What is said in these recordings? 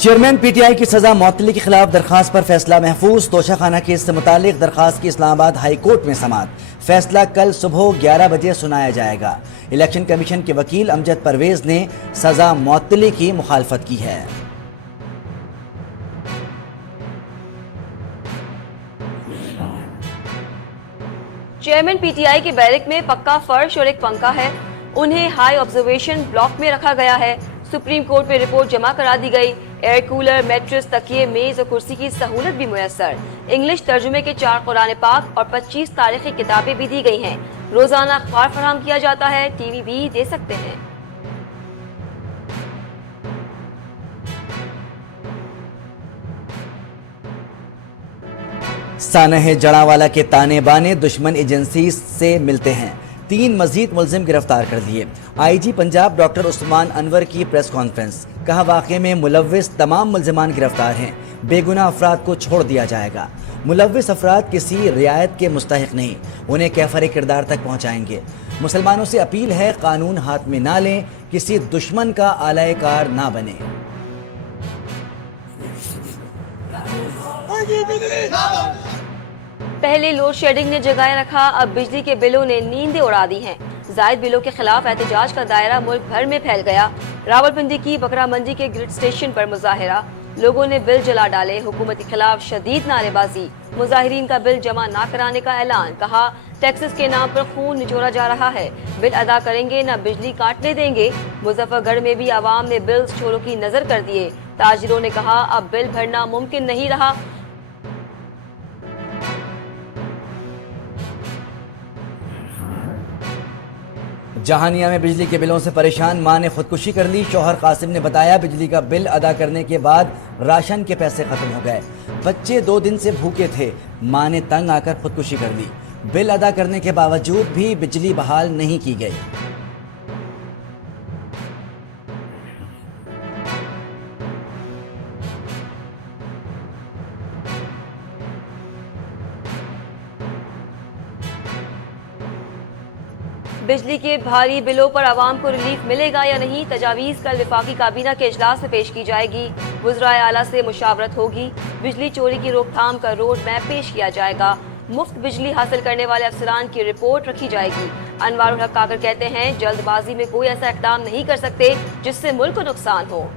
Chairman PTI की सजा मअतली के खिलाफ दरखास्त पर फैसला महफूज। तोशाखाना केस से मुतालिक दरखास्त की इस्लामाबाद हाई कोर्ट में समाअत। फैसला कल सुबह 11 बजे सुनाया जाएगा। इलेक्शन कमीशन के वकील अमजद परवेज ने सजा मअतली की मुखालफत की है। चेयरमैन पीटीआई के बैरक में पक्का फर्श और एक पंखा है। उन्हें हाई ऑब्जर्वेशन ब्लॉक में रखा गया है। सुप्रीम कोर्ट में रिपोर्ट जमा करा दी गई। एयर कूलर, मैट्रेस, तकिए, मेज और कुर्सी की सहूलत भी मुयस्सर। इंग्लिश तर्जुमे के 4 कुरान पाक और 25 तारीखी किताबें भी दी गई हैं। रोजाना अखबार फराहम किया जाता है। टीवी भी दे सकते हैं। सानह जड़ावाला के ताने बाने दुश्मन एजेंसी से मिलते हैं। 3 मजीद मुलजिम गिरफ्तार कर लिए। आईजी पंजाब डॉक्टर उस्मान अनवर की प्रेस कॉन्फ्रेंस। कहा वाक़े में मुलव्विस तमाम मुलजिमान गिरफ्तार हैं। बेगुनाह अफराद को छोड़ दिया जाएगा। मुलव्विस अफराद किसी रियायत के मुस्तहिक नहीं, उन्हें कैफर किरदार तक पहुँचाएंगे। मुसलमानों से अपील है कानून हाथ में ना लें, किसी दुश्मन का आलायकार ना बने। पहले लोड शेडिंग ने जगाए रखा, अब बिजली के बिलों ने नींदें उड़ा दी हैं। जायद बिलों के खिलाफ एहतजाज का दायरा मुल्क भर में फैल गया। रावलपिंडी की बकरा मंडी के ग्रिड स्टेशन पर मुजाहिरा। लोगों ने बिल जला डाले। हुकूमत के खिलाफ शदीद नारेबाजी। मुजाहिरीन का बिल जमा ना कराने का ऐलान। कहा टैक्सेस के नाम पर खून निचोड़ा जा रहा है। बिल अदा करेंगे ना बिजली काटने देंगे। मुजफ्फरगढ़ में भी आवाम ने बिल चोरों की नजर कर दिए। ताजिरों ने कहा अब बिल भरना मुमकिन नहीं रहा। जहानिया में बिजली के बिलों से परेशान मां ने खुदकुशी कर ली। शौहर कासिम ने बताया बिजली का बिल अदा करने के बाद राशन के पैसे खत्म हो गए। बच्चे 2 दिन से भूखे थे। मां ने तंग आकर खुदकुशी कर ली। बिल अदा करने के बावजूद भी बिजली बहाल नहीं की गई। बिजली के भारी बिलों पर आवाम को रिलीफ मिलेगा या नहीं, तजावीज़ कल वफाकी काबीना के इजलास में पेश की जाएगी। वज़राए आला से मुशावरत होगी। बिजली चोरी की रोकथाम का रोड मैप पेश किया जाएगा। मुफ्त बिजली हासिल करने वाले अफसरान की रिपोर्ट रखी जाएगी। अनवारुल हक काकर कहते हैं जल्दबाजी में कोई ऐसा इक़दाम नहीं कर सकते जिससे मुल्क को नुकसान हो।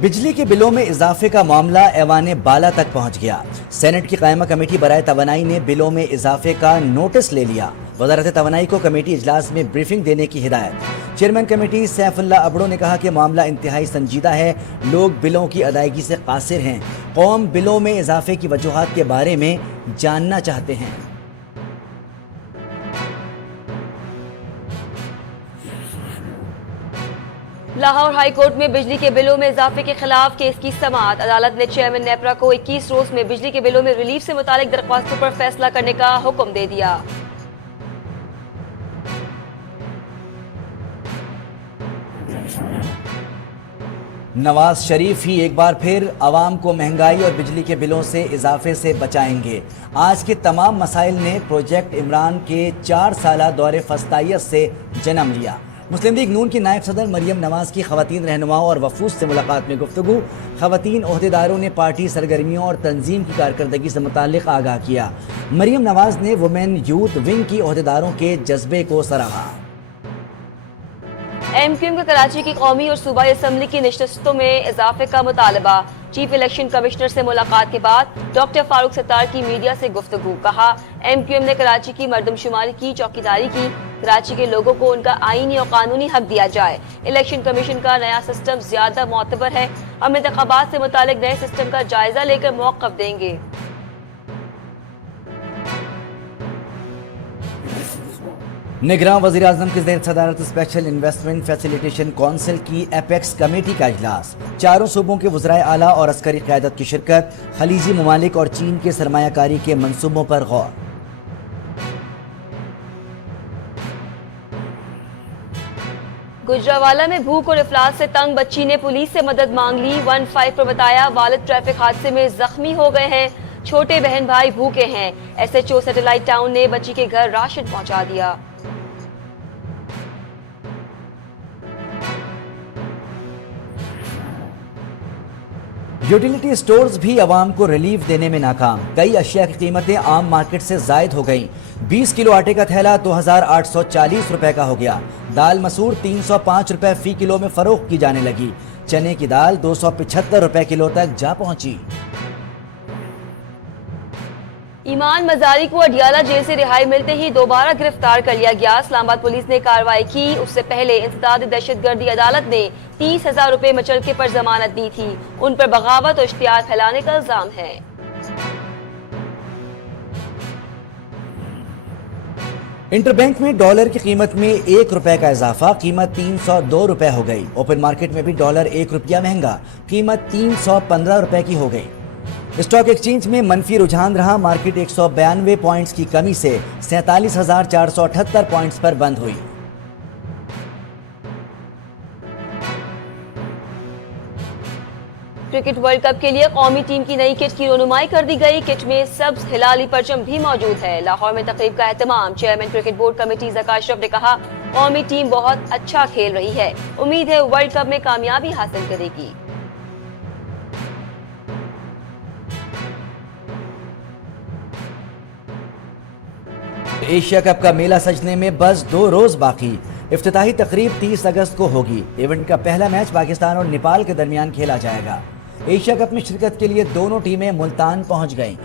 बिजली के बिलों में इजाफे का मामला ऐवान बाला तक पहुंच गया। सेनेट की कायमा कमेटी बराए तवानाई ने बिलों में इजाफे का नोटिस ले लिया। वजारत तवानाई को कमेटी इजलास में ब्रीफिंग देने की हिदायत। चेयरमैन कमेटी सैफुल्लाह अबड़ो ने कहा कि मामला इंतहाई संजीदा है। लोग बिलों की अदायगी से कासिर हैं। कौम बिलों में इजाफे की वजूहात के बारे में जानना चाहते हैं। लाहौर हाई कोर्ट में बिजली के बिलों में इजाफे के खिलाफ केस की समाअत। अदालत ने चेयरमैन नेपरा को 21 रोज में बिजली के बिलों में रिलीफ से मुतालिक दरख्वास्तों पर फैसला करने का हुक्म दे दिया। नवाज शरीफ ही एक बार फिर आवाम को महंगाई और बिजली के बिलों से इजाफे से बचाएंगे। आज के तमाम मसाइल ने प्रोजेक्ट इमरान के 4 साला दौरे फस्तायत से जन्म लिया। मुस्लिम लीग नून की नायब सदर मरियम नवाज की खवातीन रहनुमाओं और वफूद से मुलाकात में गुफ्तगू। खवातीन ओहदेदारों ने पार्टी सरगर्मियों और तंजीम की कारकर्दगी से मुताल्लिक आगाह किया। मरियम नवाज ने वुमेन यूथ विंग की ओहदेदारों के जज्बे को सराहा। एमक्यूएम का कराची की कौमी और सूबाई असम्बली की नशस्तों में इजाफे का मुतालबा। चीफ इलेक्शन कमिश्नर से मुलाकात के बाद डॉक्टर फारूक सत्तार की मीडिया से गुफ्तगू। कहा एमक्यूएम ने कराची की मरदमशुमारी की चौकीदारी की। कराची के लोगों को उनका आईनी और कानूनी हक दिया जाए। इलेक्शन कमीशन का नया सिस्टम ज्यादा मोतबर है। हम इंतखाबात से मुतालिक नए सिस्टम का जायजा लेकर मौक़िफ़ देंगे। निगरान वज़ीर आज़म की ज़ेर सदारत स्पेशल इन्वेस्टमेंट फैसिलिटेशन काउंसिल की एपेक्स कमेटी का इजलास। 4 सूबों के वज़राए आला और अस्करी क़यादत की शिरकत। खलीजी ममालिक और चीन के सरमायाकारी के मंसूबों पर गौर। गुजरावाला में भूख और इफलास से तंग बच्ची ने पुलिस से मदद मांग ली। 15 पर बताया वालिद ट्रैफिक हादसे में जख्मी हो गए हैं, छोटे बहन भाई भूखे हैं। SHO सैटेलाइट टाउन ने बच्ची के घर राशन पहुंचा दिया। यूटिलिटी स्टोर्स भी आवाम को रिलीफ देने में नाकाम। कई अशिया की कीमतें आम मार्केट से जायद हो गईं। 20 किलो आटे का थैला 2840 रुपए का हो गया। दाल मसूर 305 रुपए फी किलो में फरोख्त की जाने लगी। चने की दाल 275 रुपए किलो तक जा पहुंची। ईमान मजारी को अडियाला जेल से रिहाई मिलते ही दोबारा गिरफ्तार कर लिया गया। इस्लामाबाद पुलिस ने कार्रवाई की। उससे पहले इंसदाद दहशतगर्दी अदालत ने 30,000 रुपए मचलके पर जमानत दी थी। उन पर बगावत और इश्तियार फैलाने का इल्जाम है। इंटरबैंक में डॉलर की कीमत में 1 रुपए का इजाफा, कीमत 302 रुपए हो गई। ओपन मार्केट में भी डॉलर 1 रुपया महंगा, कीमत 315 रुपए की हो गई। स्टॉक एक्सचेंज में मनफी रुझान रहा। मार्केट 192 पॉइंट्स की कमी से 47,478 पॉइंट्स पर बंद हुई। क्रिकेट वर्ल्ड कप के लिए कौमी टीम की नई किट की रोनुमाई कर दी गई। किट में सब्ज हिलाली परचम भी मौजूद है। लाहौर में तकरीब का एहतमाम। Chairman cricket board committee Zaka Ashraf ने कहा, कौमी टीम बहुत अच्छा खेल रही है, उम्मीद है वर्ल्ड कप में कामयाबी हासिल करेगी। एशिया कप का मेला सजने में बस 2 रोज बाकी। इफ्तिताही तकरीब 30 अगस्त को होगी। इवेंट का पहला मैच पाकिस्तान और नेपाल के दरमियान खेला जाएगा। एशिया कप में शिरकत के लिए दोनों टीमें मुल्तान पहुंच गईं।